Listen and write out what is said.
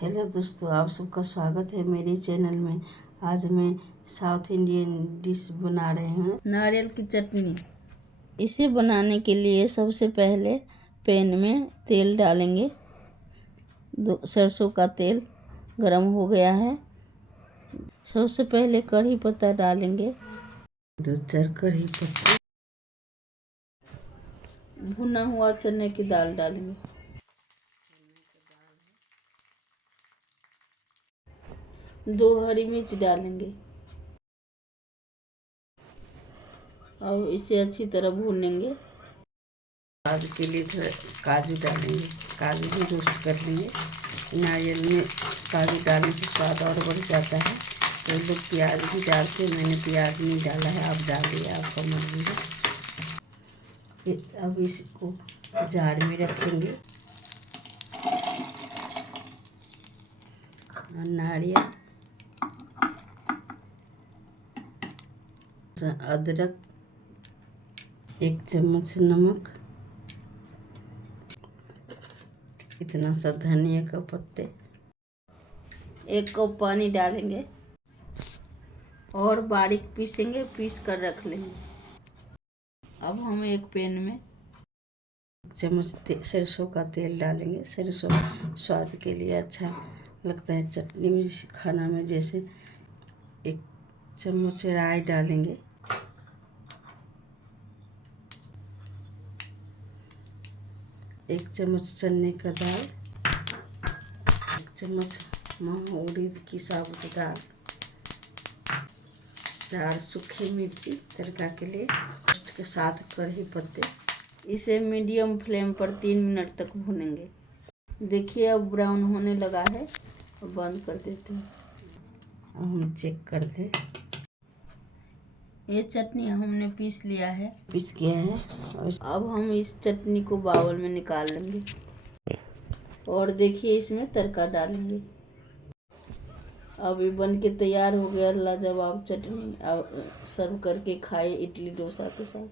Hello दोस्तों, आप सबका स्वागत है मेरे चैनल में। आज मैं साउथ इंडियन डिश बना रहे हैं, नारियल की चटनी। इसे बनाने के लिए सबसे पहले पैन में तेल डालेंगे। सरसों का तेल गरम हो गया है। सबसे पहले कढ़ी पत्ता डालेंगे, 2-4 कढ़ी पत्ता। भुना हुआ चने की दाल डालेंगे, 2 हरी मिर्च डालेंगे। अब इसे अच्छी तरह भूनेंगे। स्वाद के लिए थोड़ा काजू डालेंगे, काजू भी रोस्ट कर लेंगे। नारियल में काजू डालने से स्वाद और बढ़ जाता है। तो लोग प्याज भी डालते हैं, मैंने प्याज नहीं डाला है, आप डालिए, आपका मर्जी है। अब इसको जार में रखेंगे। नारियल, अदरक, 1 चम्मच नमक, इतना सा धनिया का पत्ते, 1 कप पानी डालेंगे और बारीक पीसेंगे, पीस कर रख लेंगे। अब हम एक पैन में 1 चम्मच सरसों का तेल डालेंगे। सरसों स्वाद के लिए अच्छा लगता है चटनी में, खाना में। जैसे 1 चम्मच राई डालेंगे, 1 चम्मच चने का दाल, 1 चम्मच मूंग उड़द की साबुत दाल, 4 सूखी मिर्ची तड़का के लिए, उसके साथ कढ़ी पत्ते। इसे मीडियम फ्लेम पर 3 मिनट तक भूनेंगे। देखिए अब ब्राउन होने लगा है, अब बंद कर देते हैं। अब हम चेक कर दे। ये चटनी हमने पीस लिया है, पीस किया है। और अब हम इस चटनी को बाउल में निकाल लेंगे और देखिए इसमें तड़का डालेंगे। अब ये बन के तैयार हो गया लाजवाब चटनी। अब सर्व करके खाए इडली डोसा के साथ।